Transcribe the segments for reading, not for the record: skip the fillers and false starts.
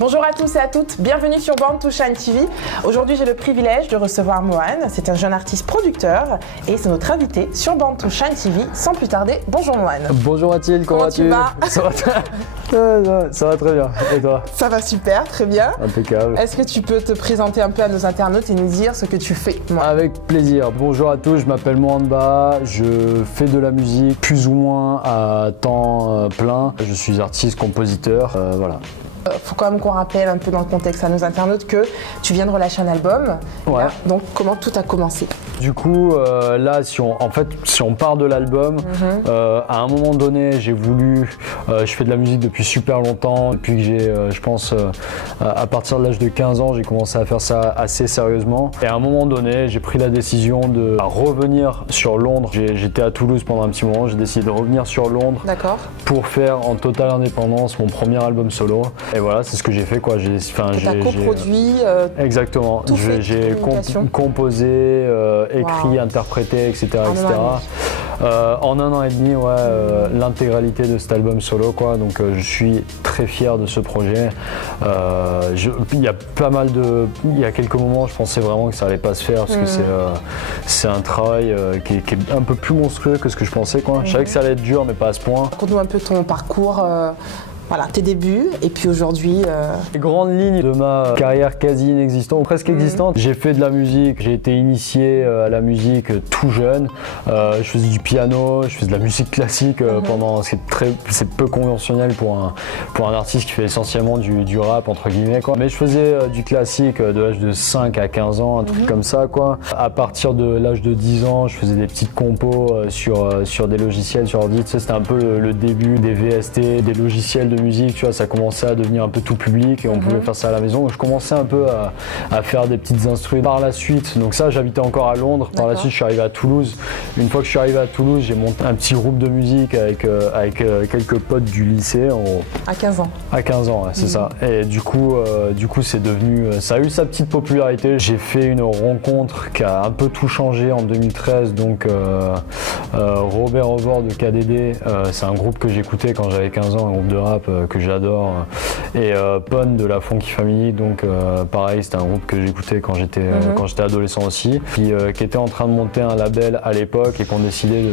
Bonjour à tous et à toutes, bienvenue sur Born to Shine TV. Aujourd'hui j'ai le privilège de recevoir Mohan, c'est un jeune artiste producteur et c'est notre invité sur Born to Shine TV. Sans plus tarder, bonjour Mohan. Bonjour Mathilde, comment vas-tu? Ça va très bien, et toi? Ça va super, très bien. Impeccable. Est-ce que tu peux te présenter un peu à nos internautes et nous dire ce que tu fais, Mohan? Avec plaisir, bonjour à tous, je m'appelle Mohan Ba, je fais de la musique plus ou moins à temps plein. Je suis artiste, compositeur, voilà. Faut quand même qu'on rappelle un peu dans le contexte à nos internautes que tu viens de relâcher un album. Ouais. Là, donc comment tout a commencé? Du coup, là, si on part de l'album, à un moment donné, j'ai voulu, je fais de la musique depuis super longtemps, depuis que j'ai, je pense, à partir de l'âge de 15 ans, j'ai commencé à faire ça assez sérieusement. Et à un moment donné, j'ai pris la décision de revenir sur Londres. J'étais à Toulouse pendant un petit moment, j'ai décidé de revenir sur Londres pour faire en totale indépendance mon premier album solo. Et voilà, c'est ce que j'ai fait, quoi. T'as coproduit. Exactement. J'ai composé, écrit, interprété, etc. En un an et demi, ouais, l'intégralité de cet album solo, quoi. Donc je suis très fier de ce projet. Il y a quelques moments, je pensais vraiment que ça allait pas se faire parce que c'est un travail qui est un peu plus monstrueux que ce que je pensais, quoi. Je savais que ça allait être dur, mais pas à ce point. Raconte-nous un peu ton parcours. Voilà, tes débuts et puis aujourd'hui... Les grandes lignes de ma carrière quasi inexistante, presque existante. J'ai fait de la musique, j'ai été initié à la musique tout jeune. Je faisais du piano, je faisais de la musique classique pendant... C'est peu conventionnel pour un artiste qui fait essentiellement du rap, entre guillemets, quoi. Mais je faisais du classique de l'âge de 5 à 15 ans, un truc comme ça, quoi. À partir de l'âge de 10 ans, je faisais des petites compos sur des logiciels, sur ordi. Tu sais, c'était un peu le début des VST, des logiciels de musique, tu vois, ça commençait à devenir un peu tout public et on pouvait faire ça à la maison. Donc je commençais un peu à faire des petites instrus. Par la suite, donc ça, j'habitais encore à Londres. Par la suite, je suis arrivé à Toulouse. Une fois que je suis arrivé à Toulouse, j'ai monté un petit groupe de musique avec quelques potes du lycée. À 15 ans. À 15 ans, ouais, c'est ça. Et du coup, c'est devenu... Ça a eu sa petite popularité. J'ai fait une rencontre qui a un peu tout changé en 2013. Donc Robert Over de KDD, c'est un groupe que j'écoutais quand j'avais 15 ans, un groupe de rap que j'adore, et Pon de la Funky Family, donc pareil, c'était un groupe que j'écoutais quand j'étais adolescent aussi, puis qui était en train de monter un label à l'époque et qui ont décidé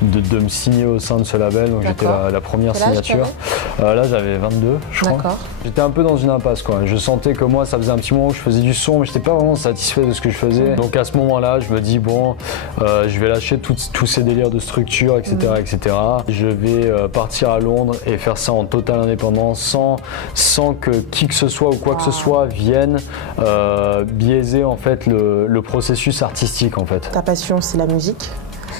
de me signer au sein de ce label, donc j'étais la première signature. Là j'avais 22, je crois. J'étais un peu dans une impasse, quoi. Je sentais que moi, ça faisait un petit moment que je faisais du son, mais j'étais pas vraiment satisfait de ce que je faisais. Donc à ce moment-là, je me dis bon, je vais lâcher tous ces délires de structure, etc., etc. Je vais partir à Londres et faire ça en totale indépendance, sans que qui que ce soit ou quoi que ce soit vienne biaiser en fait le processus artistique, en fait. Ta passion, c'est la musique?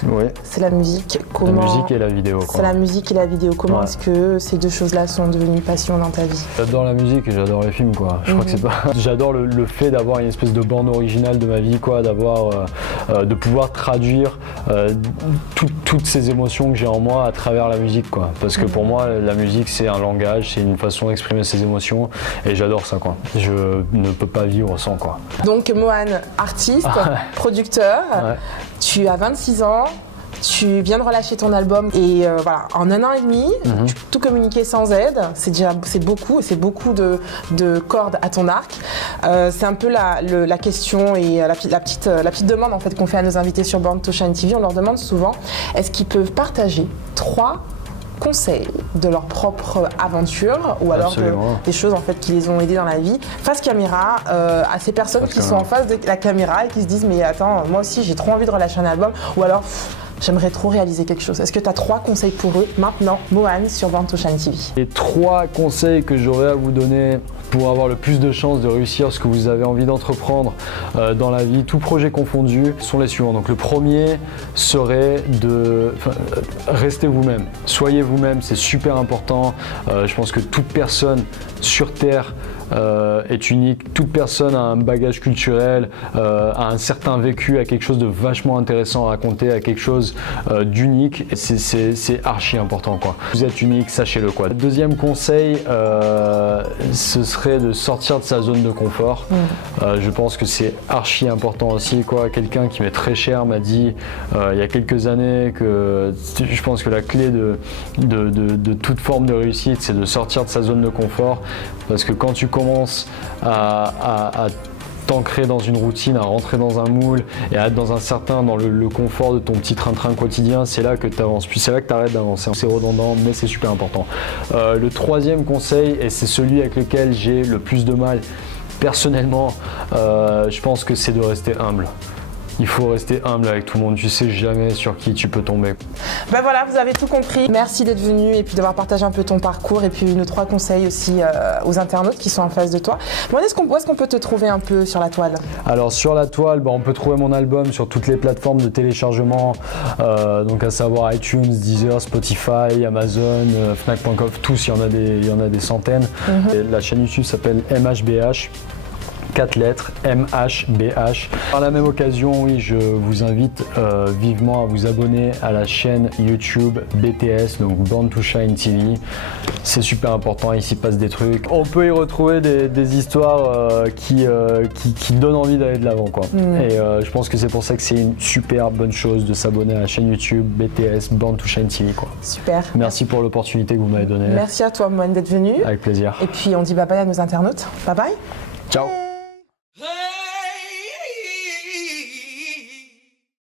Oui. C'est la musique. La musique et la vidéo, quoi. C'est la musique et la vidéo. Comment est-ce que ces deux choses-là sont devenues une passion dans ta vie? J'adore la musique et j'adore les films, quoi. Je crois que c'est pas... J'adore le fait d'avoir une espèce de bande originale de ma vie, quoi, de pouvoir traduire toutes ces émotions que j'ai en moi à travers la musique, quoi. Parce que pour moi, la musique, c'est un langage, c'est une façon d'exprimer ses émotions et j'adore ça, quoi. Je ne peux pas vivre sans, quoi. Donc Mohan, artiste, producteur, tu as 26 ans. Tu viens de relâcher ton album et voilà, en un an et demi, tu peux tout communiquer sans aide, c'est beaucoup de cordes à ton arc. C'est un peu la question et la petite demande en fait qu'on fait à nos invités sur Born to Shine TV. On leur demande souvent, est-ce qu'ils peuvent partager 3 conseils de leur propre aventure ou alors des choses en fait qui les ont aidés dans la vie face caméra à ces personnes qui sont en face de la caméra et qui se disent mais attends, moi aussi j'ai trop envie de relâcher un album ou alors j'aimerais trop réaliser quelque chose. Est-ce que tu as 3 conseils pour eux maintenant, Mohan, sur Born to Shine TV? Les 3 conseils que j'aurais à vous donner pour avoir le plus de chances de réussir ce que vous avez envie d'entreprendre dans la vie, tout projet confondu, sont les suivants. Donc le premier serait de rester vous-même. Soyez vous-même, c'est super important. Je pense que toute personne sur Terre est unique. Toute personne a un bagage culturel, a un certain vécu, a quelque chose de vachement intéressant à raconter, a quelque chose d'unique. C'est archi important, quoi. Vous êtes unique, sachez-le, quoi. Deuxième conseil, ce serait de sortir de sa zone de confort. Je pense que c'est archi important aussi, quoi. Quelqu'un qui m'est très cher m'a dit il y a quelques années que je pense que la clé de toute forme de réussite, c'est de sortir de sa zone de confort. Parce que quand tu commences à t'ancrer dans une routine, à rentrer dans un moule et à être dans le confort de ton petit train-train quotidien, c'est là que tu avances, puis c'est là que tu arrêtes d'avancer. C'est redondant, mais c'est super important. Le troisième conseil, et c'est celui avec lequel j'ai le plus de mal personnellement, je pense que c'est de rester humble. Il faut rester humble avec tout le monde, tu sais jamais sur qui tu peux tomber. Ben voilà, vous avez tout compris. Merci d'être venu et puis d'avoir partagé un peu ton parcours et puis nos 3 conseils aussi aux internautes qui sont en face de toi. Bon, où est-ce qu'on peut te trouver un peu sur la toile? Alors sur la toile, on peut trouver mon album sur toutes les plateformes de téléchargement, donc à savoir iTunes, Deezer, Spotify, Amazon, Fnac.com, tous, il y en a des centaines. Et la chaîne YouTube s'appelle MHBH. 4 lettres, MHBH. Par la même occasion, oui, je vous invite vivement à vous abonner à la chaîne YouTube BTS, donc Born to Shine TV. C'est super important, il s'y passe des trucs. On peut y retrouver des histoires qui donnent envie d'aller de l'avant, quoi. Et je pense que c'est pour ça que c'est une super bonne chose de s'abonner à la chaîne YouTube BTS Born to Shine TV, quoi. Super. Merci pour l'opportunité que vous m'avez donnée. Merci à toi, Mohamed, d'être venu. Avec plaisir. Et puis on dit bye bye à nos internautes. Bye bye. Ciao.